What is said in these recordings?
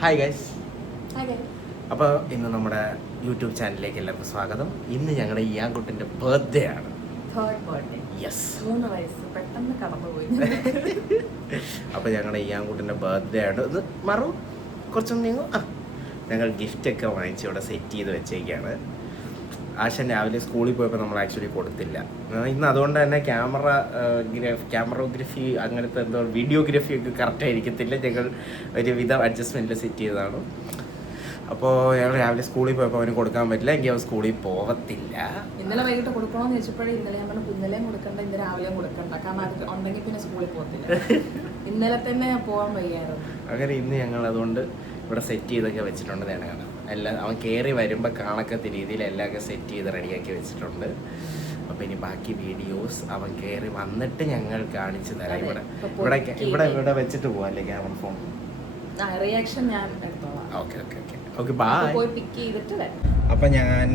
Hi guys. അപ്പോൾ ഇന്ന് നമ്മുടെ യൂട്യൂബ് ചാനലിലേക്ക് എല്ലാവർക്കും സ്വാഗതം. ഇന്ന് ഞങ്ങളുടെ ഈ ആൺകുട്ടിൻ്റെ ബർത്ത്ഡേ ആണ്. യെസ്, 3 വയസ്സ് പെട്ടെന്ന് കടന്നുപോയി. അപ്പോൾ ഞങ്ങളുടെ ഈ ആൺകുട്ടിൻ്റെ ബർത്ത്ഡേ ആണ്. ഇത് മറു കുറച്ചൊന്നും നീങ്ങും. ഞങ്ങൾ ഗിഫ്റ്റൊക്കെ വാങ്ങിച്ച് ഇവിടെ സെറ്റ് ചെയ്ത് വെച്ചേക്കാണ്. ആശൻ രാവിലെ സ്കൂളിൽ പോയപ്പോൾ നമ്മൾ ആക്ച്വലി കൊടുത്തില്ല. ഇന്ന് അതുകൊണ്ട് തന്നെ ക്യാമറോഗ്രഫി അങ്ങനത്തെ എന്തോ വീഡിയോഗ്രഫി ഒക്കെ കറക്റ്റ് ആയിരിക്കത്തില്ല. ഞങ്ങൾ ഒരു വിധം അഡ്ജസ്റ്റ്മെൻറ്റിൽ സെറ്റ് ചെയ്തതാണ്. അപ്പോൾ ഞങ്ങൾ രാവിലെ സ്കൂളിൽ പോയപ്പോൾ അവന് കൊടുക്കാൻ പറ്റില്ല, എങ്കിൽ അവൻ സ്കൂളിൽ പോകത്തില്ല. ഇന്നലെ വൈകിട്ട് കൊടുക്കണമെന്ന് വെച്ചപ്പോഴേ ഇന്നലെ ഞാൻ പറഞ്ഞു ഇന്നലെയും കൊടുക്കണ്ട ഇന്ന് രാവിലെയും കൊടുക്കണ്ട, കാരണം അത് ഉണ്ടെങ്കിൽ പിന്നെ സ്കൂളിൽ പോകത്തില്ല. ഇന്നലെ തന്നെ പോകാൻ വയ്യായിരുന്നു. അങ്ങനെ ഇന്ന് ഞങ്ങൾ അതുകൊണ്ട് ഇവിടെ സെറ്റ് ചെയ്തൊക്കെ വെച്ചിട്ടുണ്ട്. ഞാൻ എല്ലാം അവൻ കയറി വരുമ്പോൾ കാണക്കത്ത രീതിയിൽ എല്ലാമൊക്കെ സെറ്റ് ചെയ്ത് റെഡിയാക്കി വെച്ചിട്ടുണ്ട്. അപ്പോൾ ഇനി ബാക്കി വീഡിയോസ് അവൻ കയറി വന്നിട്ട് ഞങ്ങൾ കാണിച്ചു തരാം. ഇവിടെ വെച്ചിട്ട് പോവാം അല്ലേ ക്യാമറ ഫോൺ? റിയാക്ഷൻ ഞാൻ എടുത്തോളാം. Okay bye. പോയി പിക്ക് ചെയ്തിട്ട് വരാം. അപ്പം ഞാൻ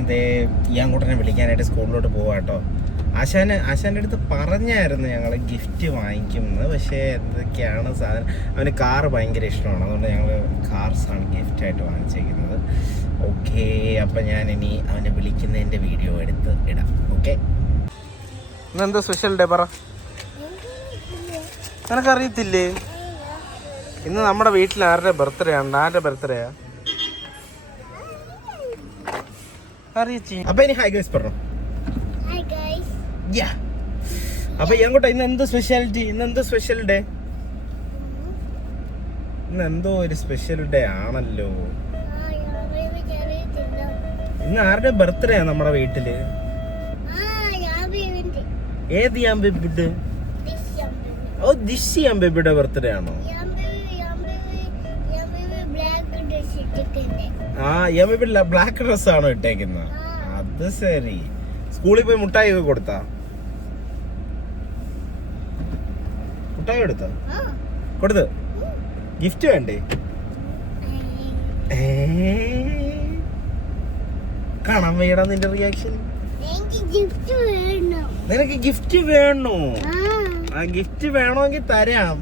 ഈ ആൺകുട്ടനെ വിളിക്കാനായിട്ട് സ്കൂളിലോട്ട് പോവാം കേട്ടോ. ആശാൻ്റെ അടുത്ത് പറഞ്ഞായിരുന്നു ഞങ്ങൾ ഗിഫ്റ്റ് വാങ്ങിക്കുന്നത്, പക്ഷേ എന്തൊക്കെയാണ് സാധനം. അവന് കാറ് ഭയങ്കര ഇഷ്ടമാണ്, അതുകൊണ്ട് ഞങ്ങൾ കാർസാണ് ഗിഫ്റ്റായിട്ട് വാങ്ങിച്ചേക്കുന്നത്. ഓക്കെ, അപ്പം ഞാൻ ഇനി അവനെ വിളിക്കുന്നതിൻ്റെ വീഡിയോ എടുത്ത് ഇടാം. ഓക്കെ, ഇന്നെന്താ സ്പെഷ്യൽ ഡേ പറ? നിനക്കറിയത്തില്ലേ? ഇന്ന് നമ്മുടെ വീട്ടിൽ ആരുടെ ബർത്ത്ഡേ ആണ്? ആരുടെ ബർത്ത്ഡേയാ അറിയിച്ചി? അപ്പൊ ഇനി ഹായ് ഗൈസ് പറഞ്ഞു. അപ്പൊ എങ്ങോട്ടാ ഇന്ന് എന്ത് സ്പെഷ്യാലിറ്റി? ഇന്ന് എന്ത് സ്പെഷ്യൽ ഡേ? ഇന്ന് എന്തോ ഒരു സ്പെഷ്യൽ ഡേ ആണല്ലോ. ഇന്ന് ആരുടെ ബർത്ത്ഡേ ആണ് നമ്മുടെ വീട്ടില്? ഏത് യാമ്പേബിയുടെ? ഓ, ദിശി യാമ്പേബിയുടെ ബർത്ത്ഡേ ആണോ? ആ, യാമ്പേബി ബ്ലാക്ക് ഡ്രസ് ആണോ ഇട്ടേക്കുന്നത്? അത് ശരി. സ്കൂളിൽ പോയി മുട്ടായി ഒക്കെ കൊടുത്താ? മുട്ടായി കൊടുത്ത് ഗിഫ്റ്റ് വേണ്ടേ? കാണാൻ വയ്യടാ നിന്റെ റിയാക്ഷൻ. നിനക്ക് ഗിഫ്റ്റ് വേണോ? ആ, ഗിഫ്റ്റ് വേണമെങ്കിൽ തരാം.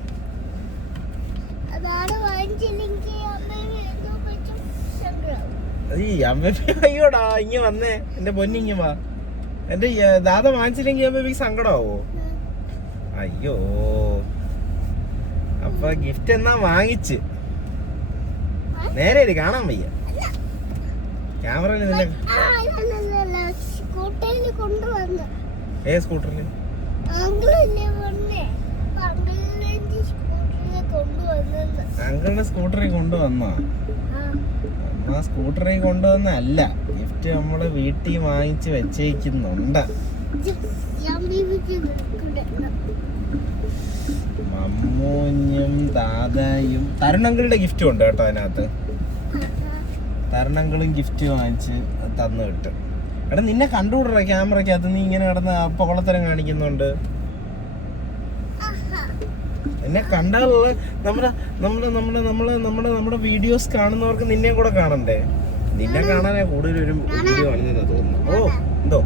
അയ്യോടാ, ഇങ്ങ വന്നേ എന്റെ പൊന്നിങ്ങ വാ. എന്റെ ദാദ വാങ്ങിച്ചില്ലെങ്കിൽ അമ്മക്ക് സങ്കടമാവോ? അയ്യോ, അപ്പൊ ഗിഫ്റ്റ് എന്നാ വാങ്ങിച്ച് നേരെ കാണാൻ വയ്യ ക്യാമറയിൽ. നിന്നെ ഏ സ്കൂട്ടറില്? അങ്കിളിന്റെ സ്കൂട്ടറിൽ കൊണ്ടുവന്നോ? ആ സ്കൂട്ടറിൽ കൊണ്ടുവന്നല്ല, ഗിഫ്റ്റ് നമ്മള് വീട്ടിൽ വാങ്ങിച്ച് വെച്ചേക്കുന്നുണ്ട്. മമ്മൂഞ്ഞും ദാദായും തരുണങ്കളുടെ ഗിഫ്റ്റും ഉണ്ട് കേട്ടോ അതിനകത്ത്. തരുണങ്ങളും ഗിഫ്റ്റ് വാങ്ങിച്ച് തന്നു കിട്ടും. എടാ, നിന്നെ കണ്ടുകൂടാ ക്യാമറക്കകത്ത്? നീ ഇങ്ങനെ കിടന്ന് പൊളത്തരം കാണിക്കുന്നുണ്ട്. എന്നെ കണ്ടാലുള്ള നമ്മുടെ വീഡിയോസ് കാണുന്നവർക്ക് നിന്നെയും കൂടെ കാണണ്ടേ? നിന്നെ കാണാനാ കൂടുതൽ ഒരു വീഡിയോ കാണുന്നത് തോന്നുന്നു. ഓ, എന്തോ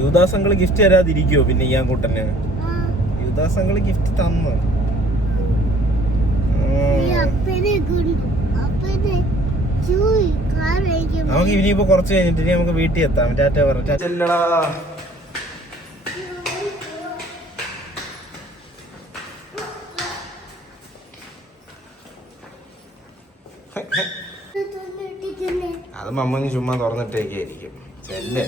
യുവദാസങ്ങള് ഗിഫ്റ്റ് തരാതിരിക്കുവോ? പിന്നെ ഈ ആൺകുട്ടന് യുവദാസങ്ങള് ഗിഫ്റ്റ് തന്നു. നമുക്ക് ഇനിയിപ്പോ കുറച്ച് കഴിഞ്ഞിട്ട് ഇനി നമുക്ക് വീട്ടിൽ എത്താം. ടാറ്റ പറ. ചെല്ലടാ. അത് മമ്മൂന് ചുമ്മാ തുറന്നിട്ടേക്കായിരിക്കും. ചെല്ലേ.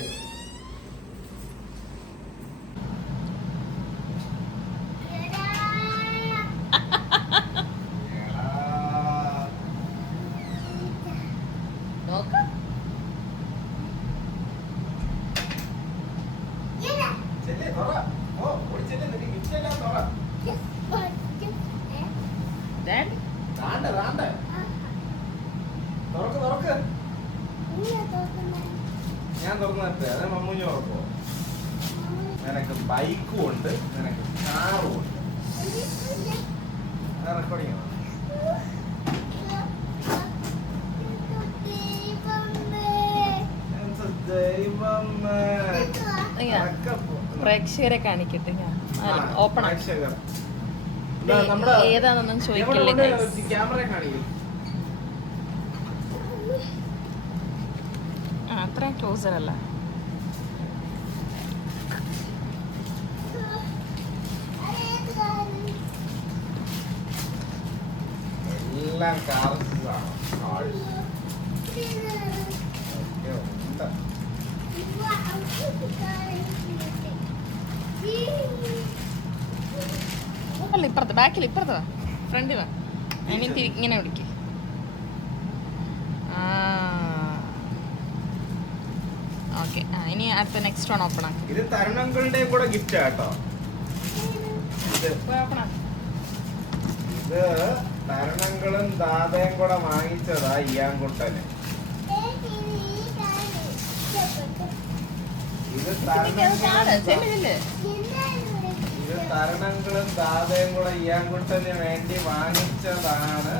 ഞാൻ തുറന്നിട്ട് അതെ മമ്മൂഞ്ഞ് ഉറപ്പോ? നിനക്ക് ബൈക്കും ഉണ്ട്, നിനക്ക് കാറും ഉണ്ട്. റെക്കോർഡിങ് പ്രേക്ഷകരെ കാണിക്കട്ടെ. ഞാൻ ഓപ്പൺ ഏതാണെന്നൊന്നും ചോദിക്കില്ല ക്യാമറ കാണിക്കും. അത്രയും ക്ലോസർ അല്ല. എല്ലാം കാർസ് അല്ല, ഇപ്പുറത്ത് ബാക്കിൽ ഇപ്പുറത്ത് ഫ്രണ്ടിൽ വാ. ഇനി ഇങ്ങനെ വിളിക്ക്. ഓക്കെ, ഇനി അടുത്ത നെക്സ്റ്റ് വൺ ഓപ്പൺ ആക്കി. ഇത് തരുണങ്ങളുടെ കൂടെ ഗിഫ്റ്റ് കേട്ടോ. ഇത് തരുണങ്ങളും ദാതയും കൂടെ വാങ്ങിച്ചതാ ഇയാൻകുട്ടന്. ഇത് തരുണങ്ങളും ദാതയും കൂടെ ഇയാൻകുട്ടന് വേണ്ടി വാങ്ങിച്ചതാണ്.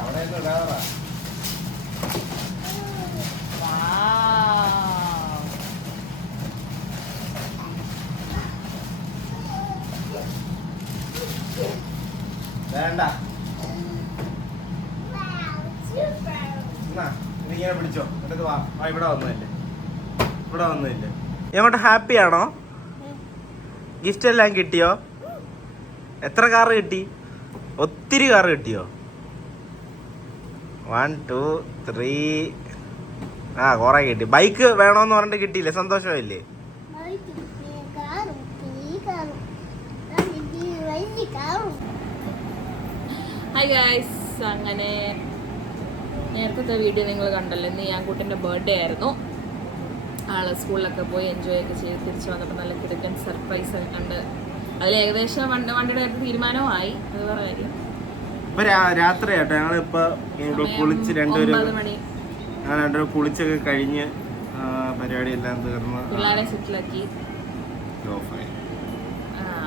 അവിടെ ഒന്നും ഇടാറാ. വേണ്ട, ഇങ്ങനെ പിടിച്ചോ. എന്നിട്ട് വാ, ഇവിടെ വന്നില്ലേ, ഇവിടെ വന്നില്ലേ. എങ്ങോട്ട് ഹാപ്പി ആണോ? ഗിഫ്റ്റ് എല്ലാം കിട്ടിയോ? എത്ര കാറ് കിട്ടി? ഒത്തിരി കാറ് കിട്ടിയോ? 1 2 3 കൊറേ കിട്ടി. ബൈക്ക് വേണോന്ന് പറഞ്ഞിട്ട് കിട്ടിയില്ലേ? സന്തോഷമായില്ലേ? ഹായ് ഗൈസ്, അങ്ങനെ നേരത്തെ വീഡിയോ നിങ്ങൾ കണ്ടല്ലോ. ഇന്ന് ഇയാൻകുട്ടൻ്റെ ബർത്ത്ഡേ ആയിരുന്നു. ആള് സ്കൂളിലൊക്കെ പോയി എൻജോയ് ഒക്കെ ചെയ്ത് തിരിച്ചു വന്നപ്പോൾ നല്ല കിടക്കൻ സർപ്രൈസ് കണ്ട്. അതിൽ ഏകദേശം വണ്ടിയുടെ കാര്യത്തിൽ തീരുമാനമായി. അത് പറയാം. ഇപ്പൊ രാത്രി ആട്ടോ. ഞങ്ങളിപ്പോ കുളിച്ച് രണ്ടുപേരും കുളിച്ചൊക്കെ കഴിഞ്ഞ് പരിപാടി എല്ലാം തീർന്ന് പിള്ളേരെ സെറ്റിലാക്കി.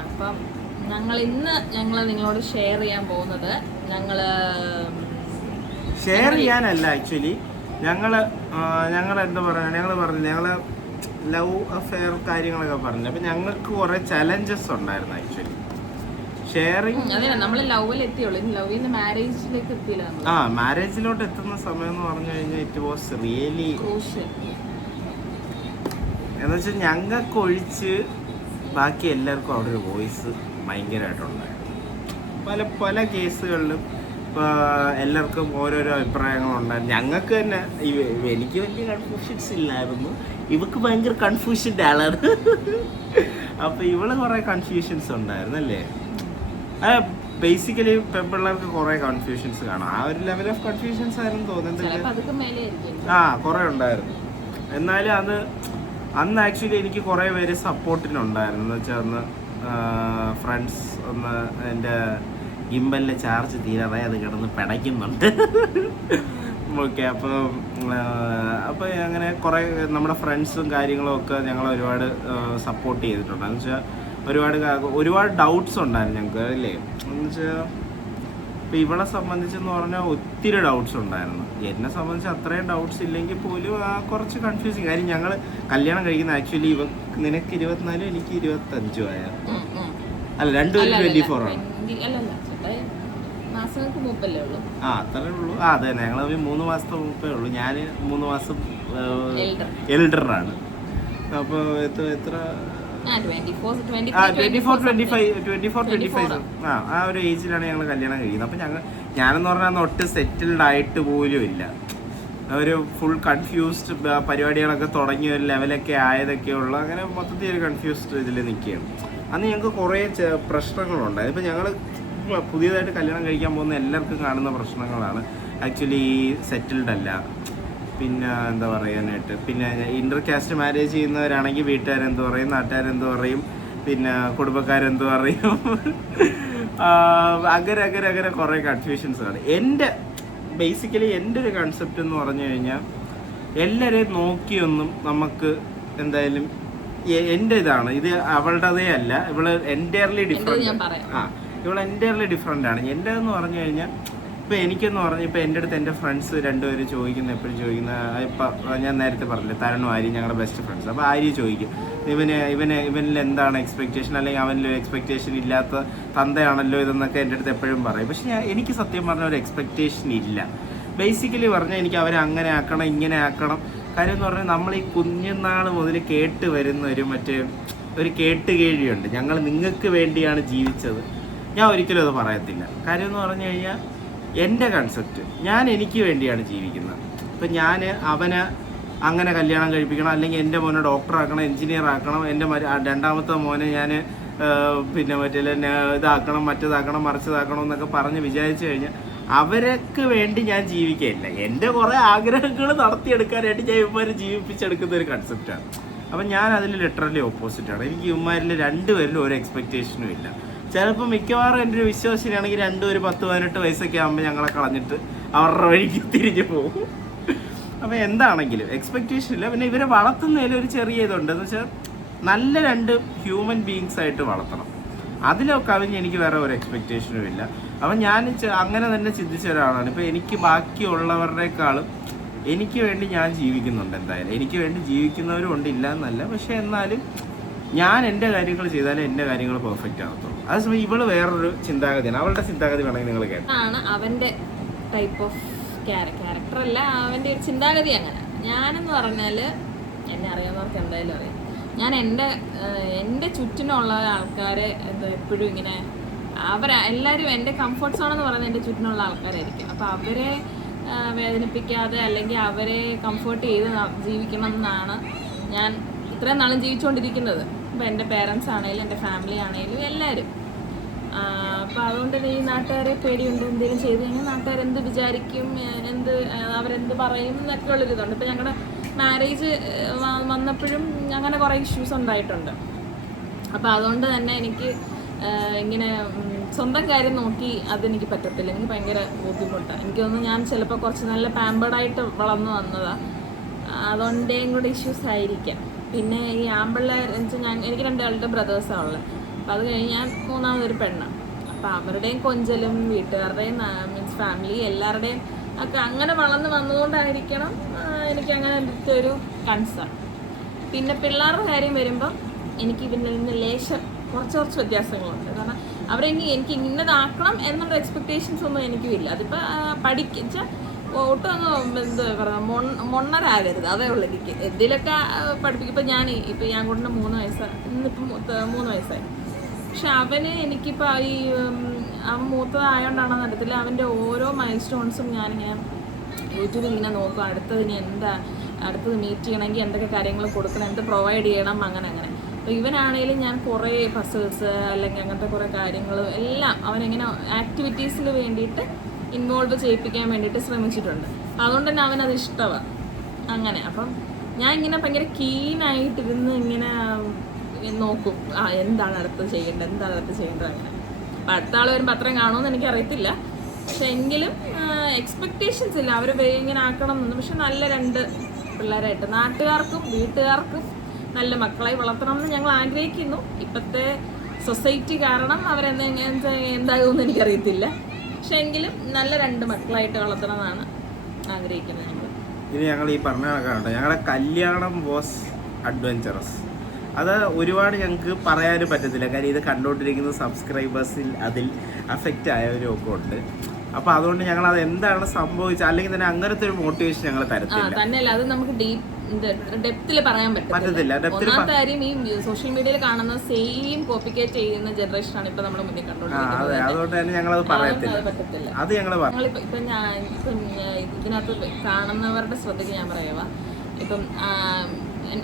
അപ്പം ഞങ്ങൾ നിങ്ങളോട് ഷെയർ ചെയ്യാൻ പോകുന്നത്, ഷെയർ ചെയ്യാനല്ല ആക്ച്വലി, ഞങ്ങള് എന്താ പറയാ, ഞങ്ങള് ലവ് അഫെയർ കാര്യങ്ങളൊക്കെ പറഞ്ഞു. അപ്പൊ ഞങ്ങൾക്ക് കുറെ ചലഞ്ചസ് ഉണ്ടായിരുന്നു ആക്ച്വലി. ഷെയറിങ് മാരേജിലോട്ട് എത്തുന്ന സമയം എന്ന് പറഞ്ഞു കഴിഞ്ഞാൽ ഇറ്റ് വാസ് റിയലി എന്ന് വെച്ചാൽ ഞങ്ങൾക്ക് ഒഴിച്ച് ബാക്കി എല്ലാവർക്കും അവിടെ ഒരു വോയിസ് ഭയങ്കരമായിട്ടുണ്ടായിരുന്നു. പല കേസുകളിലും എല്ലാവർക്കും ഓരോരോ അഭിപ്രായങ്ങളുണ്ടായിരുന്നു. ഞങ്ങൾക്ക് തന്നെ എനിക്ക് വലിയ കൺഫ്യൂഷൻസ് ഇല്ലായിരുന്നു, ഇവക്ക് ഭയങ്കര കൺഫ്യൂഷൻ്റെ ആളാണ്. അപ്പൊ ഇവള് കുറെ കൺഫ്യൂഷൻസ് ഉണ്ടായിരുന്നു അല്ലേ. ബേസിക്കലി പെൺപിള്ളേർക്ക് കുറെ കൺഫ്യൂഷൻസ് കാണും. ആ ഒരു ലെവൽ ഓഫ് കൺഫ്യൂഷൻസ് ആയിരുന്നു തോന്നുന്നത്. കുറെ ഉണ്ടായിരുന്നു. എന്നാലും അന്ന് ആക്ച്വലി എനിക്ക് കുറെ പേര് സപ്പോർട്ടിനുണ്ടായിരുന്നു. എന്ന് വെച്ചാൽ അന്ന് ഫ്രണ്ട്സ് ഒന്ന് എൻ്റെ ഗിംബലിലെ ചാർജ് തീരാറായി, അത് കിടന്ന് പിടയ്ക്കുന്നുണ്ട്. ഓക്കെ, അപ്പോൾ അങ്ങനെ കുറേ നമ്മുടെ ഫ്രണ്ട്സും കാര്യങ്ങളും ഒക്കെ ഞങ്ങൾ ഒരുപാട് സപ്പോർട്ട് ചെയ്തിട്ടുണ്ട്. എന്ന് വെച്ചാൽ ഒരുപാട് ഡൗട്ട്സ് ഉണ്ടായിരുന്നു ഞങ്ങൾക്ക് അല്ലേ. എന്ന് വെച്ചാൽ ഇപ്പം ഇവളെ സംബന്ധിച്ചെന്ന് പറഞ്ഞാൽ ഒത്തിരി ഡൗട്ട്സ് ഉണ്ടായിരുന്നു. എന്നെ സംബന്ധിച്ച് അത്രയും ഡൗട്ട്സ് ഇല്ലെങ്കിൽ പോലും കുറച്ച് കൺഫ്യൂസിങ്. കാര്യം ഞങ്ങൾ കല്യാണം കഴിക്കുന്ന ആക്ച്വലി നിനക്ക് 24 എനിക്ക് 25 ആയ അല്ല, രണ്ടുപേരും 24 ആണ്. അത്രേ ഉള്ളൂ. അതെ, ഞങ്ങൾ 3 മാസത്തെ മൂപ്പേ ഉള്ളൂ. ഞാൻ 3 മാസം എൽഡറാണ്. അപ്പോൾ എത്ര 24-25 ആ ഒരു ഏജിലാണ് ഞങ്ങൾ കല്യാണം കഴിക്കുന്നത്. അപ്പം ഞാനെന്ന് പറഞ്ഞാൽ ഒട്ടും സെറ്റിൽഡ് ആയിട്ട് പോലും ഇല്ല. ഒരു ഫുൾ കൺഫ്യൂസ്ഡ്, പരിപാടികളൊക്കെ തുടങ്ങിയ ഒരു ലെവലൊക്കെ ആയതൊക്കെ ഉള്ളു. അങ്ങനെ മൊത്തത്തിൽ ഒരു കൺഫ്യൂസ്ഡ് ഇതിൽ നിൽക്കുകയാണ്. അന്ന് ഞങ്ങൾക്ക് കുറേ പ്രശ്നങ്ങളുണ്ടായി. ഇപ്പം ഞങ്ങൾ പുതിയതായിട്ട് കല്യാണം കഴിക്കാൻ പോകുന്ന എല്ലാവർക്കും കാണുന്ന പ്രശ്നങ്ങളാണ്. ആക്ച്വലി സെറ്റിൽഡ് അല്ല, പിന്നെ എന്താ പറയാനായിട്ട്, പിന്നെ ഇന്റർ കാസ്റ്റ് മാരേജ് ചെയ്യുന്നവരാണെങ്കിൽ വീട്ടുകാരെന്ത് പറയും, നാട്ടുകാരെന്ത് പറയും, പിന്നെ കുടുംബക്കാരെന്ത് പറയും, അങ്ങനെ കുറേ കൺഫ്യൂഷൻസ് ആണ്. ബേസിക്കലി എൻ്റെ ഒരു കൺസെപ്റ്റ് എന്ന് പറഞ്ഞു കഴിഞ്ഞാൽ എല്ലാവരെയും നോക്കിയൊന്നും നമുക്ക് എന്തായാലും എൻ്റെ ഇതാണ്, ഇത് അവളുടേതേ അല്ല, ഇവള് എൻറ്റയർലി ഡിഫറെൻ്റ്. ഇവൾ എൻറ്റയർലി ഡിഫറെൻ്റ് ആണ്. എൻ്റെ എന്ന് പറഞ്ഞു കഴിഞ്ഞാൽ ഇപ്പോൾ എനിക്കെന്ന് പറഞ്ഞാൽ ഇപ്പോൾ എൻ്റെ അടുത്ത് എൻ്റെ ഫ്രണ്ട്സ് രണ്ടുപേരും എപ്പോഴും ചോദിക്കുന്ന ഇപ്പം ഞാൻ നേരത്തെ പറഞ്ഞില്ലേ തരുണും ആര്യ ഞങ്ങളുടെ ബെസ്റ്റ് ഫ്രണ്ട്സ്. അപ്പോൾ ആര്യ ചോദിക്കും ഇവനിൽ എന്താണ് എക്സ്പെക്റ്റേഷൻ, അല്ലെങ്കിൽ അവനിൽ ഒരു എക്സ്പെക്റ്റേഷൻ ഇല്ലാത്ത തന്തയാണല്ലോ ഇതെന്നൊക്കെ എൻ്റെ അടുത്ത് എപ്പോഴും പറയും. പക്ഷേ എനിക്ക് സത്യം പറഞ്ഞ ഒരു എക്സ്പെക്റ്റേഷൻ ഇല്ല. ബേസിക്കലി പറഞ്ഞാൽ എനിക്ക് അവരെ അങ്ങനെ ആക്കണം ഇങ്ങനെ ആക്കണം. കാര്യം എന്ന് പറഞ്ഞാൽ നമ്മൾ ഈ കുഞ്ഞുനാൾ മുതൽ കേട്ട് വരുന്ന ഒരു കേട്ടുകേഴിയുണ്ട്, ഞങ്ങൾ നിങ്ങൾക്ക് വേണ്ടിയാണ് ജീവിച്ചത്. ഞാൻ ഒരിക്കലും അത് പറയത്തില്ല. കാര്യം എന്ന് പറഞ്ഞു കഴിഞ്ഞാൽ എൻ്റെ കൺസെപ്റ്റ്, ഞാൻ എനിക്ക് വേണ്ടിയാണ് ജീവിക്കുന്നത്. ഇപ്പം ഞാൻ അവനെ അങ്ങനെ കല്യാണം കഴിപ്പിക്കണം, അല്ലെങ്കിൽ എൻ്റെ മോനെ ഡോക്ടറാക്കണം, എൻജിനീയർ ആക്കണം, എൻ്റെ രണ്ടാമത്തെ മോനെ ഞാൻ പിന്നെ ഇതാക്കണം, മറ്റേതാക്കണം, മറിച്ചതാക്കണം എന്നൊക്കെ പറഞ്ഞ് വിചാരിച്ചു കഴിഞ്ഞാൽ അവർക്ക് വേണ്ടി ഞാൻ ജീവിക്കുകയില്ല. എൻ്റെ കുറേ ആഗ്രഹങ്ങൾ നടത്തിയെടുക്കാനായിട്ട് ഞാൻ ഇവന്മാരെ ജീവിപ്പിച്ചെടുക്കുന്ന ഒരു കൺസെപ്റ്റാണ്. അപ്പം ഞാൻ അതിൽ ലിറ്ററലി ഓപ്പോസിറ്റാണ്. എനിക്ക് ഇവന്മാരിൽ രണ്ടുപേരിലും ഒരു എക്സ്പെക്റ്റേഷനും ഇല്ല. ചിലപ്പോൾ മിക്കവാറും എൻ്റെ ഒരു വിശ്വാസത്തിനാണെങ്കിൽ 10-18 വയസ്സൊക്കെ ആകുമ്പോൾ ഞങ്ങളെ കളഞ്ഞിട്ട് അവരുടെ വഴിക്ക് തിരിഞ്ഞു പോകും. അപ്പോൾ എന്താണെങ്കിലും എക്സ്പെക്റ്റേഷൻ ഇല്ല. പിന്നെ ഇവരെ വളർത്തുന്നതിൽ ഒരു ചെറിയ ഇതുണ്ട്, എന്ന് വെച്ചാൽ നല്ല 2 ഹ്യൂമൻ ബീങ്സ് ആയിട്ട് വളർത്തണം. അതിലൊക്കെ കവിഞ്ഞ് എനിക്ക് വേറെ ഒരു എക്സ്പെക്റ്റേഷനും ഇല്ല. അപ്പം ഞാൻ അങ്ങനെ തന്നെ ചിന്തിച്ച ഒരാളാണ്. ഇപ്പോൾ എനിക്ക് ബാക്കിയുള്ളവരുടെക്കാളും എനിക്ക് വേണ്ടി ഞാൻ ജീവിക്കുന്നുണ്ട്. എന്തായാലും എനിക്ക് വേണ്ടി ജീവിക്കുന്നവരും ഉണ്ട്, ഇല്ല എന്നല്ല. പക്ഷേ എന്നാലും ഞാൻ എൻ്റെ കാര്യങ്ങൾ ചെയ്താലേ എൻ്റെ കാര്യങ്ങൾ പെർഫെക്റ്റ് ആകത്തുള്ളൂ. അതേസമയം ഇവള് വേറൊരു ചിന്താഗതിയാണ്. അവളുടെ ചിന്താഗതി വേണമെങ്കിൽ നിങ്ങൾ കേട്ടോ. ആണ് അവൻ്റെ ടൈപ്പ് ഓഫ് ക്യാരക്ടറല്ല, അവൻ്റെ ഒരു ചിന്താഗതി അങ്ങനെ. ഞാനെന്ന് പറഞ്ഞാൽ എന്നെ അറിയാവുന്നവർക്ക് എന്തായാലും അറിയാം, ഞാൻ എൻ്റെ ചുറ്റിനുള്ള ആൾക്കാരെ എപ്പോഴും ഇങ്ങനെ എല്ലാവരും എൻ്റെ കംഫർട്ട് സോൺ എന്ന് പറയുന്നത് എൻ്റെ ചുറ്റിനുള്ള ആൾക്കാരായിരിക്കും. അപ്പോൾ അവരെ വേദനിപ്പിക്കാതെ അല്ലെങ്കിൽ അവരെ കംഫർട്ട് ചെയ്ത് ജീവിക്കണം എന്നാണ് ഞാൻ ഇത്രയും നാളും ജീവിച്ചുകൊണ്ടിരിക്കുന്നത്. ഇപ്പോൾ എൻ്റെ പേരൻസ് ആണെങ്കിലും എൻ്റെ ഫാമിലി ആണെങ്കിലും എല്ലാവരും. അപ്പോൾ അതുകൊണ്ട് ഈ നാട്ടുകാരെ പേടിയുണ്ട്, എന്തെങ്കിലും ചെയ്ത് കഴിഞ്ഞാൽ നാട്ടുകാരെന്ത് വിചാരിക്കും, അവരെന്ത് പറയും എന്നൊക്കെ ഉള്ളൊരിതുണ്ട്. ഇപ്പോൾ ഞങ്ങളുടെ മാരേജ് വന്നപ്പോഴും അങ്ങനെ കുറേ ഇഷ്യൂസ് ഉണ്ടായിട്ടുണ്ട്. അപ്പോൾ അതുകൊണ്ട് തന്നെ എനിക്ക് ഇങ്ങനെ സ്വന്തം കാര്യം നോക്കി അതെനിക്ക് പറ്റത്തില്ല. എനിക്ക് ഭയങ്കര ബുദ്ധിമുട്ടാണ്. എനിക്ക് തോന്നുന്നു ഞാൻ ചിലപ്പോൾ കുറച്ച് നല്ല പാമ്പേർഡായിട്ട് വളർന്നു വന്നതാണ്, അതുകൊണ്ടേയും കൂടെ ഇഷ്യൂസ് ആയിരിക്കാം. പിന്നെ ഈ ആമ്പിള്ളേർ എനിക്ക് 2 ആളുടെ ബ്രദേഴ്സാണ് ഉള്ളത്. അപ്പോൾ അത് കഴിഞ്ഞ് ഞാൻ 3ാമതൊരു പെണ്ണാണ്. അപ്പോൾ അവരുടെയും കൊഞ്ചലും വീട്ടുകാരുടെയും മീൻസ് ഫാമിലി എല്ലാവരുടെയും ഒക്കെ അങ്ങനെ വളർന്ന് വന്നതുകൊണ്ടായിരിക്കണം എനിക്കങ്ങനെ എൻ്റെ ഒരു കൺസേൺ. പിന്നെ പിള്ളേരുടെ കാര്യം വരുമ്പം എനിക്ക് പിന്നെ ഇന്ന് കുറച്ച് വ്യത്യാസങ്ങളുണ്ട്. കാരണം എനിക്ക് ഇന്നതാക്കണം എന്നുള്ള എക്സ്പെക്റ്റേഷൻസ് ഒന്നും എനിക്കും ഇല്ല. അതിപ്പോൾ പഠിച്ചാൽ ഒട്ടും എന്താ പറയുക മൊണ്ണരാകരുത്, അതേ ഉള്ളൂ എനിക്ക്. എന്തെങ്കിലുമൊക്കെ പഠിപ്പിക്കും. ഇപ്പം ഞാൻ കൊണ്ട് 3 വയസ്സായി, ഇന്നിപ്പം 3 വയസ്സായി. പക്ഷെ എനിക്കിപ്പോൾ അവൻ മൂത്തതായതുകൊണ്ടാണെന്ന് അറിയത്തില്ല, അവൻ്റെ ഓരോ മൈൽ സ്റ്റോൺസും ഞാനിങ്ങനെ യൂട്യൂബിൽ ഇങ്ങനെ നോക്കും. അടുത്തത് മീറ്റ് ചെയ്യണമെങ്കിൽ എന്തൊക്കെ കാര്യങ്ങൾ കൊടുക്കണം, എന്ത് പ്രൊവൈഡ് ചെയ്യണം, അങ്ങനെ. അപ്പോൾ ഇവനാണെങ്കിലും ഞാൻ കുറേ പസിൽസ് അല്ലെങ്കിൽ അങ്ങനത്തെ കുറേ കാര്യങ്ങൾ എല്ലാം അവനെങ്ങനെ ആക്ടിവിറ്റീസിൽ വേണ്ടിയിട്ട് ഇൻവോൾവ് ചെയ്യിപ്പിക്കാൻ വേണ്ടിയിട്ട് ശ്രമിച്ചിട്ടുണ്ട്. അതുകൊണ്ട് തന്നെ അവനത് ഇഷ്ടമാണ് അങ്ങനെ. അപ്പം ഞാൻ ഇങ്ങനെ ഭയങ്കര കീനായിട്ടിരുന്ന് ഇങ്ങനെ നോക്കും, എന്താണ് അടുത്ത് ചെയ്യേണ്ടത് അങ്ങനെ. അപ്പം അടുത്ത ആൾ വരുമ്പോൾ അത്രയും കാണുമെന്ന് എനിക്കറിയത്തില്ല. പക്ഷെ എങ്കിലും എക്സ്പെക്റ്റേഷൻസ് ഇല്ല അവരെ ഇങ്ങനെ ആക്കണം എന്നൊന്നും. പക്ഷെ നല്ല 2 പിള്ളേരായിട്ട് നാട്ടുകാർക്കും വീട്ടുകാർക്കും നല്ല മക്കളായി വളർത്തണമെന്ന് ഞങ്ങൾ ആഗ്രഹിക്കുന്നു. ഇപ്പോഴത്തെ സൊസൈറ്റി കാരണം എന്താകുമെന്ന് എനിക്കറിയത്തില്ല. പക്ഷെ എങ്കിലും നല്ല 2 മക്കളായിട്ട് വളർത്തണമെന്നാണ് ആഗ്രഹിക്കുന്നത് ഞങ്ങൾ. ഇനി ഞങ്ങൾ ഈ പറഞ്ഞ കണക്കാണ്, ഞങ്ങളുടെ കല്യാണം വാസ് അഡ്വഞ്ചറസ്. അത് ഒരുപാട് ഞങ്ങൾക്ക് പറയാനും പറ്റത്തില്ല. കാര്യം ഇത് കണ്ടുകൊണ്ടിരിക്കുന്ന സബ്സ്ക്രൈബേഴ്സിൽ അതിൽ അഫക്റ്റ് ആയവരും ഒക്കെ ഉണ്ട്. അപ്പോൾ അതുകൊണ്ട് ഞങ്ങൾ അത് എന്താണ് സംഭവിച്ചത് അല്ലെങ്കിൽ തന്നെ അങ്ങനത്തെ ഒരു മോട്ടിവേഷൻ ഞങ്ങൾ തരത്തില്ല. തന്നെയല്ല, അത് നമുക്ക് ഡെപ്തിൽ പറയാൻ പറ്റത്തില്ല. ഒന്നാമത്തെ കാര്യം, ഈ സോഷ്യൽ മീഡിയയിൽ കാണുന്ന സെയിം കോപ്പിക്കേറ്റ് ചെയ്യുന്ന ജനറേഷനാണ് ഇപ്പൊ നമ്മുടെ മുന്നിൽ കണ്ടുകൊണ്ടിരിക്കുന്നത്. അതുകൊണ്ട് തന്നെ ഞങ്ങൾ അത് പറയത്തില്ല. അത് ഞങ്ങൾ ഇതിനകത്ത് കാണുന്നവരുടെ ശ്രദ്ധയ്ക്ക് ഞാൻ പറയുക, ഇപ്പം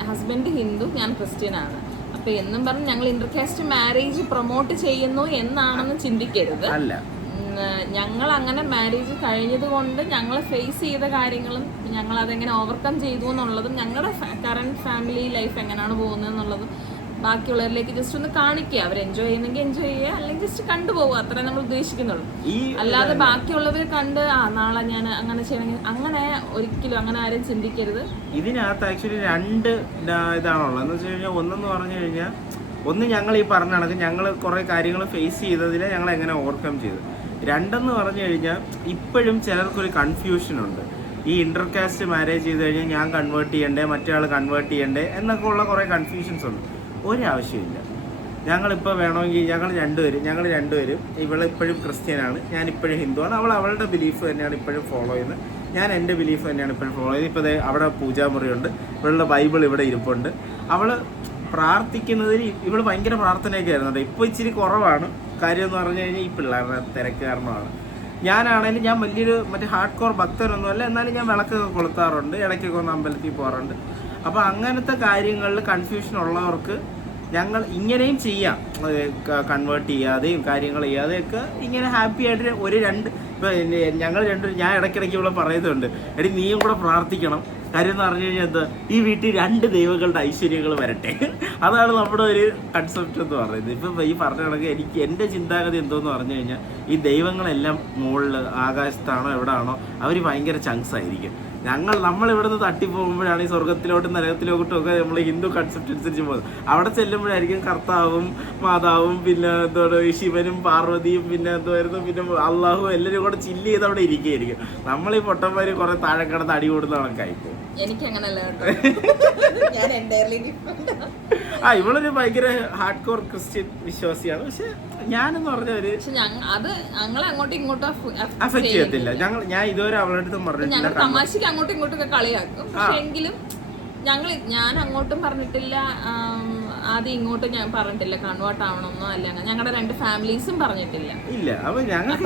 ഹസ്ബൻഡ് ഹിന്ദു, ഞാൻ ക്രിസ്ത്യനാണ്. അപ്പൊ എന്നും പറഞ്ഞ് ഞങ്ങൾ ഇന്റർകാസ്റ്റ് മാരേജ് പ്രൊമോട്ട് ചെയ്യുന്നു എന്നാണെന്ന് ചിന്തിക്കരുത്. ഞങ്ങൾ അങ്ങനെ മാരേജ് കഴിഞ്ഞത് കൊണ്ട് ഞങ്ങൾ ഫേസ് ചെയ്ത കാര്യങ്ങളും ഞങ്ങൾ അതെങ്ങനെ ഓവർകം ചെയ്തു എന്നുള്ളതും ഞങ്ങളുടെ കറണ്ട് ഫാമിലി ലൈഫ് എങ്ങനെയാണ് പോകുന്നത് എന്നുള്ളതും ബാക്കിയുള്ളവരിലേക്ക് ജസ്റ്റ് ഒന്ന് കാണിക്കുക. അവർ എൻജോയ് ചെയ്യുന്നെങ്കിൽ എൻജോയ് ചെയ്യുക, അല്ലെങ്കിൽ ജസ്റ്റ് കണ്ടുപോകുക, അത്രേ നമ്മൾ ഉദ്ദേശിക്കുന്നുള്ളൂ. അല്ലാതെ ബാക്കിയുള്ളവർ കണ്ട് നാളെ ഞാൻ അങ്ങനെ ചെയ്യണമെങ്കിൽ അങ്ങനെ ഒരിക്കലും അങ്ങനെ ആരും ചിന്തിക്കരുത്. ഇതിനകത്ത് ആക്ച്വലി 2 ഇതാണുള്ളത്. എന്ന് വെച്ച് കഴിഞ്ഞാൽ ഒന്നെന്ന് പറഞ്ഞു കഴിഞ്ഞാൽ, ഒന്ന് ഞങ്ങൾ ഈ പറഞ്ഞ കണക്ക് ഞങ്ങൾ കുറേ കാര്യങ്ങൾ ഫേസ് ചെയ്തതിൽ ഞങ്ങൾ എങ്ങനെ ഓവർകം ചെയ്തു. രണ്ടെന്ന് പറഞ്ഞു കഴിഞ്ഞാൽ ഇപ്പോഴും ചിലർക്കൊരു കൺഫ്യൂഷനുണ്ട്. ഈ ഇന്റർകാസ്റ്റ് മാരേജ് ചെയ്ത് കഴിഞ്ഞാൽ ഞാൻ കൺവേർട്ട് ചെയ്യണ്ടേ, മറ്റേ ആൾ കൺവേർട്ട് ചെയ്യണ്ടേ എന്നൊക്കെ ഉള്ള കുറേ കൺഫ്യൂഷൻസ് ഉണ്ട്. ഒരാവശ്യമില്ല. ഞങ്ങളിപ്പോൾ വേണമെങ്കിൽ ഞങ്ങൾ രണ്ടുപേരും ഇവളിപ്പോഴും ക്രിസ്ത്യനാണ്, ഞാനിപ്പോഴും ഹിന്ദുവാണ്. അവളുടെ ബിലീഫ് തന്നെയാണ് ഇപ്പോഴും ഫോളോ ചെയ്യുന്നത്, ഞാൻ എൻ്റെ ബിലീഫ് തന്നെയാണ് ഇപ്പോഴും ഫോളോ ചെയ്യുന്നത്. ഇപ്പോൾ അവിടെ പൂജാമുറിയുണ്ട്, ഇവളുടെ ബൈബിൾ ഇവിടെ ഇരിപ്പുണ്ട്. അവൾ പ്രാർത്ഥിക്കുന്നതിൽ ഇവൾ ഭയങ്കര പ്രാർത്ഥനയൊക്കെ ആയിരുന്നു. ഇപ്പോൾ ഇച്ചിരി കുറവാണ്. കാര്യം എന്ന് പറഞ്ഞു കഴിഞ്ഞാൽ ഈ പിള്ളേരുടെ തിരക്ക് കാരണമാണ്. ഞാനാണെങ്കിലും ഞാൻ വലിയൊരു ഹാർഡ് കോർ ഭക്തരൊന്നുമല്ല, എന്നാലും ഞാൻ വിളക്കൊക്കെ കൊളുത്താറുണ്ട്, ഇടയ്ക്കൊക്കെ ഒന്ന് അമ്പലത്തിൽ പോകാറുണ്ട്. അപ്പോൾ അങ്ങനത്തെ കാര്യങ്ങളിൽ കൺഫ്യൂഷൻ ഉള്ളവർക്ക് ഞങ്ങൾ ഇങ്ങനെയും ചെയ്യാം, കൺവേർട്ട് ചെയ്യാതെയും കാര്യങ്ങൾ ചെയ്യാതെയൊക്കെ ഇങ്ങനെ ഹാപ്പി ആയിട്ട് ഇപ്പോൾ ഞങ്ങൾ ഞാൻ ഇടയ്ക്കിടയ്ക്ക് ഇവിടെ പറയുന്നുണ്ട്, എടി നീയും കൂടെ പ്രാർത്ഥിക്കണം. കാര്യം എന്ന് പറഞ്ഞു കഴിഞ്ഞാൽ എന്താ, ഈ വീട്ടിൽ 2 ദൈവങ്ങളുടെ ഐശ്വര്യങ്ങൾ വരട്ടെ. അതാണ് നമ്മുടെ ഒരു കൺസെപ്റ്റ് എന്ന് പറയുന്നത്. ഇപ്പം ഈ പറഞ്ഞ കണക്ക് എൻ്റെ ചിന്താഗതി എന്തോന്ന് പറഞ്ഞു കഴിഞ്ഞാൽ, ഈ ദൈവങ്ങളെല്ലാം മുകളിൽ ആകാശത്താണോ എവിടെയാണോ അവർ ഭയങ്കര ചങ്ക്സ് ആയിരിക്കും. നമ്മൾ ഇവിടുന്ന് തട്ടിപ്പോകുമ്പോഴാണ് ഈ സ്വർഗത്തിലോട്ടും നരകത്തിലോട്ടും ഒക്കെ നമ്മൾ ഹിന്ദു കൺസെപ്റ്റ് അനുസരിച്ച് പോകുന്നത്. അവിടെ ചെല്ലുമ്പോഴായിരിക്കും കർത്താവും മാതാവും പിന്നെ ഈ ശിവനും പാർവതിയും പിന്നെ പിന്നെ അള്ളാഹും എല്ലാവരും കൂടെ ചില്ല് ചെയ്ത് അവിടെ ഇരിക്കുകയായിരിക്കും. നമ്മൾ ഈ പൊട്ടന്മാര് കുറെ താഴെ കിടന്ന് അടി കൂടുന്ന കണക്കായിപ്പോ. ഇവളൊരു ഭയങ്കര ഹാർഡ് കോർ ക്രിസ്ത്യൻ വിശ്വാസിയാണ്. പക്ഷെ ഞാനെന്ന് പറഞ്ഞ ഒരു അഫക്ട് ചെയ്യത്തില്ല. ഞാൻ ഇതുവരെ അവളുടെ അടുത്തും പറഞ്ഞിട്ടില്ല, തമാശക്ക് അങ്ങോട്ടും ഇങ്ങോട്ടും കളിയാക്കും. പക്ഷെ എങ്കിലും ഞാൻ അങ്ങോട്ടും പറഞ്ഞിട്ടില്ല, ആദ്യം ഇങ്ങോട്ടും ഞാൻ പറഞ്ഞിട്ടില്ല കൺവേർട്ട് ആവണമെന്നോ. അല്ല ഞങ്ങളുടെ 2 ഫാമിലീസും പറഞ്ഞിട്ടില്ല. ഇല്ല. അപ്പൊ ഞങ്ങൾക്ക്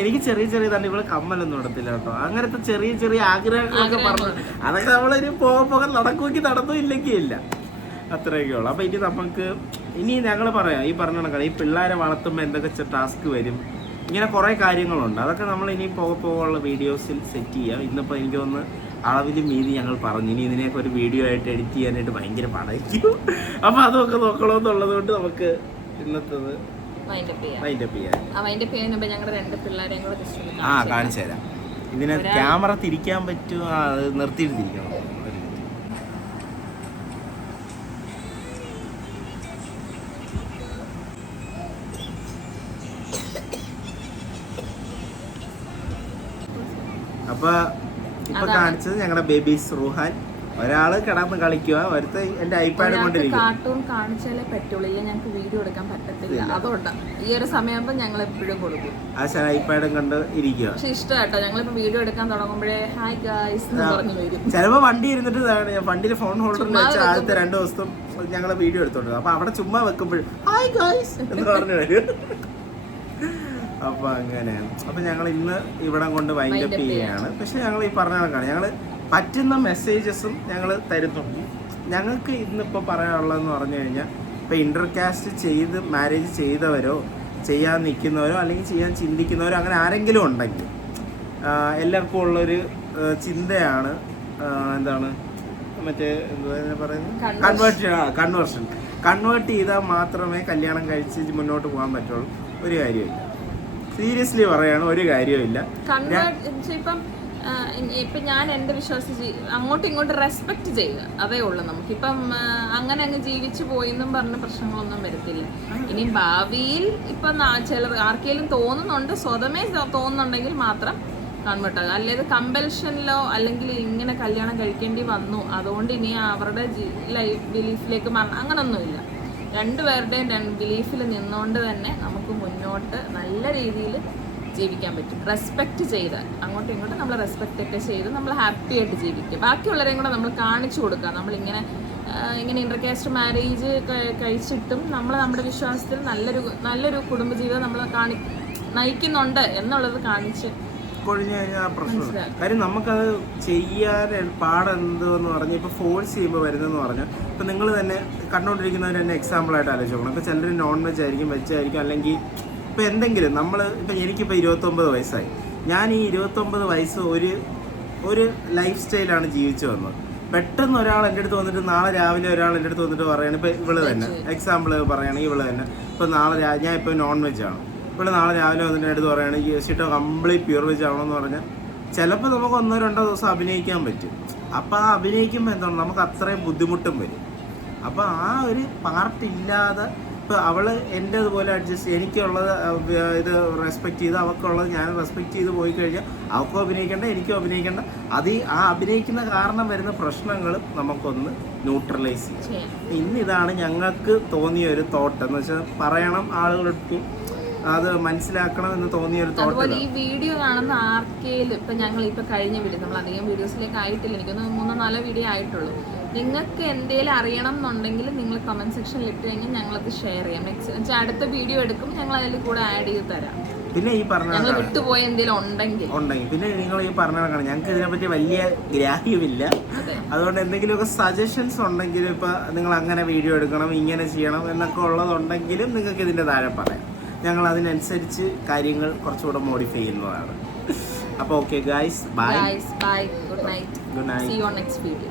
എനിക്ക് ചെറിയ തന്നെ ഇവിടെ കമ്മലൊന്നും നടത്തില്ല കേട്ടോ. അങ്ങനത്തെ ചെറിയ ആഗ്രഹങ്ങളൊക്കെ പറഞ്ഞു. അതൊക്കെ നമ്മളൊരു പോകെ നടക്കുമെങ്കിൽ നടത്തും, ഇല്ലെങ്കിൽ ഇല്ല. അത്രയൊക്കെ ഉള്ളു. അപ്പൊ ഇനി ഞങ്ങൾ പറയാം, ഈ പറഞ്ഞ കണക്കാണ് ഈ പിള്ളേരെ വളർത്തുമ്പോൾ എന്തൊക്കെ ടാസ്ക് വരും, ഇങ്ങനെ കുറേ കാര്യങ്ങളുണ്ട്. അതൊക്കെ നമ്മൾ ഇനി പോകെയുള്ള വീഡിയോസിൽ സെറ്റ് ചെയ്യാം. ഇന്നിപ്പോൾ എനിക്ക് തോന്നുന്നു അളവിലും മീതി ഞങ്ങൾ പറഞ്ഞു. ഇനി ഇതിനെയൊക്കെ ഒരു വീഡിയോ ആയിട്ട് എഡിറ്റ് ചെയ്യാനായിട്ട് ഭയങ്കര പാടായിരിക്കും. അപ്പോൾ അതൊക്കെ നോക്കണമെന്നുള്ളത് കൊണ്ട് നമുക്ക് ഇന്നത്തത് വൈൻഡപ്പ് ചെയ്യാം. കാണിച്ചു തരാം. ഇതിനെ ക്യാമറ തിരിക്കാൻ പറ്റുമോ? അത് നിർത്തിയിട്ടിരിക്കണം. അപ്പൊ ഇപ്പൊ കാണിച്ചത് ഞങ്ങളുടെ ബേബീസ് റൂഹാൻ. ഒരാള് കിടന്ന് കളിക്കുക, ഒരുത്ത എന്റെ ഐപാഡ് കൊണ്ടിരിക്കും. കാർട്ടൂൺ കാണിച്ചാലേ പറ്റുള്ളൂ, ഞങ്ങൾക്ക് വീഡിയോ എടുക്കാൻ പറ്റത്തില്ല. അതുകൊണ്ടാണ് ഈ ഒരു സമയമാകുമ്പോൾ ഞങ്ങൾ എപ്പോഴും കൊടുക്കും. ആശാൻ ഐപാഡും കണ്ട് ഇരിക്കുക. പക്ഷെ ഇഷ്ടമായിട്ടോ, ഞങ്ങളിപ്പോ വീഡിയോ എടുക്കാൻ തുടങ്ങുമ്പോഴേ ഹായ് ഗായ്സ് എന്ന് പറഞ്ഞു വരും. ചിലപ്പോ വണ്ടി ഇരുന്നിട്ട് വണ്ടിയിൽ ഫോൺ ഹോൾഡറിൽ വെച്ച് ആദ്യത്തെ 2 ദിവസം ഞങ്ങള് വീഡിയോ എടുത്തോണ്ട്, അപ്പൊ അവിടെ ചുമ്മാ വെക്കുമ്പോഴും ഹായ് ഗായ്സ് എന്ന് പറഞ്ഞു വരും. അപ്പൊ അങ്ങനെയാണ്. അപ്പൊ ഞങ്ങൾ ഇന്ന് ഇവിടെ കൊണ്ട് വൈൻഡപ്പ് ചെയ്യുകയാണ്. പക്ഷെ ഞങ്ങൾ ഈ പറഞ്ഞ കണക്കാണ്, ഞങ്ങൾ പറ്റുന്ന മെസ്സേജസും ഞങ്ങൾ തരുന്നുണ്ട്. ഞങ്ങൾക്ക് ഇന്നിപ്പോൾ പറയാനുള്ളതെന്ന് പറഞ്ഞു കഴിഞ്ഞാൽ, ഇപ്പോൾ ഇന്റർകാസ്റ്റ് ചെയ്ത് മാരേജ് ചെയ്തവരോ ചെയ്യാൻ നിൽക്കുന്നവരോ അല്ലെങ്കിൽ ചെയ്യാൻ ചിന്തിക്കുന്നവരോ അങ്ങനെ ആരെങ്കിലും ഉണ്ടെങ്കിൽ എല്ലാവർക്കും ഉള്ളൊരു ചിന്തയാണ് എന്താണ് എന്താ പറയുന്നത്, കൺവേർട്ട് ചെയ്താൽ മാത്രമേ കല്യാണം കഴിച്ച് മുന്നോട്ട് പോകാൻ പറ്റുള്ളൂ. ഒരു കാര്യമില്ല, സീരിയസ്ലി പറയാണ്, ഒരു കാര്യമില്ല. ഇപ്പം ഞാൻ എൻ്റെ വിശ്വാസം അങ്ങോട്ടും ഇങ്ങോട്ടും റെസ്പെക്ട് ചെയ്യുക, അതേ ഉള്ളൂ. നമുക്കിപ്പം അങ്ങനെ അങ്ങ് ജീവിച്ചു പോയെന്നും പറഞ്ഞ പ്രശ്നങ്ങളൊന്നും വരത്തില്ല. ഇനി ഭാവിയിൽ ഇപ്പം ചിലർ ആർക്കെങ്കിലും തോന്നുന്നുണ്ട്, സ്വതമേ തോന്നുന്നുണ്ടെങ്കിൽ മാത്രം കൺവേർട്ട് ആകുക. അല്ലെങ്കിൽ കമ്പൽഷനിലോ അല്ലെങ്കിൽ ഇങ്ങനെ കല്യാണം കഴിക്കേണ്ടി വന്നു അതുകൊണ്ട് ഇനി അവരുടെ ലൈഫ് ബിലീഫിലേക്ക് അങ്ങനൊന്നുമില്ല. 2 പേരുടെയും ബിലീഫിൽ നിന്നുകൊണ്ട് തന്നെ നമുക്ക് മുന്നോട്ട് നല്ല രീതിയിൽ ജീവിക്കാൻ പറ്റും. റെസ്പെക്റ്റ് ചെയ്ത് അങ്ങോട്ടും ഇങ്ങോട്ടും നമ്മൾ റെസ്പെക്റ്റ് ഒക്കെ ചെയ്ത് നമ്മൾ ഹാപ്പി ആയിട്ട് ജീവിക്കുക. ബാക്കിയുള്ളവരെയും കൂടെ നമ്മൾ കാണിച്ചു കൊടുക്കുക. നമ്മളിങ്ങനെ ഇന്റർകാസ്റ്റ് മാരേജ് കഴിച്ചിട്ടും നമ്മൾ നമ്മുടെ വിശ്വാസത്തിൽ നല്ലൊരു കുടുംബജീവിതം നമ്മൾ നയിക്കുന്നുണ്ട് എന്നുള്ളത് കാണിച്ച് കൊഴിഞ്ഞു കഴിഞ്ഞാൽ പ്രശ്നമില്ല. കാര്യം നമുക്കത് ചെയ്യാൻ പാടെന്തെന്ന് പറഞ്ഞാൽ ഇപ്പോൾ ഫോഴ്സ് ചെയ്യുമ്പോൾ വരുന്നതെന്ന് പറഞ്ഞാൽ, ഇപ്പം നിങ്ങൾ തന്നെ കണ്ടുകൊണ്ടിരിക്കുന്നവർ തന്നെ എക്സാമ്പിളായിട്ട് ആലോചിച്ച് നോക്കണം. ഇപ്പോൾ ചിലർ നോൺ വെജ് ആയിരിക്കും, വെജ് ആയിരിക്കും, അല്ലെങ്കിൽ ഇപ്പോൾ എന്തെങ്കിലും ഇപ്പം എനിക്കിപ്പോൾ 29 വയസ്സായി. ഞാൻ ഈ 29 വയസ്സ് ഒരു ലൈഫ് സ്റ്റൈലാണ് ജീവിച്ചു വന്നത്. പെട്ടെന്ന് ഒരാൾ എൻ്റെ അടുത്ത് വന്നിട്ട് നാളെ രാവിലെ ഒരാൾ എൻ്റെ അടുത്ത് വന്നിട്ട് പറയുകയാണ്, ഇപ്പോൾ ഇവള് തന്നെ എക്സാമ്പിൾ പറയുകയാണെങ്കിൽ ഇവള് തന്നെ ഇപ്പോൾ ഞാൻ ഇപ്പോൾ നോൺ വെജ് ആണ്, ഇവിടെ നാളെ രാവിലെ വന്നിട്ട് എടുത്ത് പറയുകയാണെങ്കിൽ ചേട്ടാ കംപ്ലീറ്റ് പ്യൂർ വെജ് ആവണമെന്ന് പറഞ്ഞാൽ ചിലപ്പോൾ നമുക്ക് 1-2 ദിവസം അഭിനയിക്കാൻ പറ്റും. അപ്പോൾ ആ അഭിനയിക്കുമ്പോൾ എന്താണ് നമുക്ക് അത്രയും ബുദ്ധിമുട്ടും വരും. അപ്പോൾ ആ ഒരു പാർട്ടില്ലാതെ ഇപ്പം അവള് എൻ്റെ അതുപോലെ അഡ്ജസ്റ്റ് എനിക്കുള്ളത് ഇത് റെസ്പെക്ട് ചെയ്ത് അവൾക്കുള്ളത് ഞാൻ റെസ്പെക്ട് ചെയ്ത് പോയി കഴിഞ്ഞാൽ അവൾക്കും അഭിനയിക്കേണ്ട എനിക്കും അഭിനയിക്കേണ്ട അത് ആ അഭിനയിക്കുന്ന കാരണം വരുന്ന പ്രശ്നങ്ങളും നമുക്കൊന്ന് ന്യൂട്രലൈസ് ചെയ്യാം. ഇതാണ് ഞങ്ങൾക്ക് തോന്നിയ ഒരു തോട്ട് എന്ന് വെച്ചാൽ പറയണം ആളുകളെടുത്ത് അത് മനസ്സിലാക്കണം എന്ന് തോന്നിയ ഒരു തോട്ട്. അതുപോലെ ഈ വീഡിയോ കാണുന്ന ആർക്കേലും ഇപ്പൊ ഞങ്ങൾ ഇപ്പൊ കഴിഞ്ഞ വീഡിയോ നമ്മൾ അധികം വീഡിയോസിലേക്ക് ആയിട്ടില്ല, എനിക്കൊന്ന് 3-4 വീഡിയോ ആയിട്ടുള്ളൂ. നിങ്ങൾക്ക് എന്തെങ്കിലും അറിയണം എന്നുണ്ടെങ്കിൽ നിങ്ങൾ കമന്റ് സെക്ഷനിൽ ഇട്ട് കഴിഞ്ഞാൽ ഞങ്ങളത് ഷെയർ ചെയ്യാം. നെക്സ്റ്റ് അടുത്ത വീഡിയോ എടുക്കും ഞങ്ങൾ അതിൽ കൂടെ ആഡ് ചെയ്ത് തരാം. പിന്നെ ഈ പറഞ്ഞ ഞങ്ങൾ വിട്ടുപോയ എന്തെങ്കിലും ഉണ്ടെങ്കിൽ പിന്നെ നിങ്ങൾ ഈ പറഞ്ഞ കണക്കാണ് ഞങ്ങൾക്ക് ഇതിനെപ്പറ്റി വലിയ ഗ്രാഹ്യമില്ല. അതുകൊണ്ട് എന്തെങ്കിലുമൊക്കെ സജഷൻസ് ഉണ്ടെങ്കിലും ഇപ്പൊ നിങ്ങൾ അങ്ങനെ വീഡിയോ എടുക്കണം ഇങ്ങനെ ചെയ്യണം എന്നൊക്കെ ഉള്ളതുണ്ടെങ്കിലും നിങ്ങൾക്ക് ഇതിന്റെ താഴെ പറയാം. ഞങ്ങൾ അതിനനുസരിച്ച് കാര്യങ്ങൾ കുറച്ചുകൂടെ മോഡിഫൈ ചെയ്യുന്നതാണ്. അപ്പോൾ okay guys, bye. Good night. Good night. See you on next video.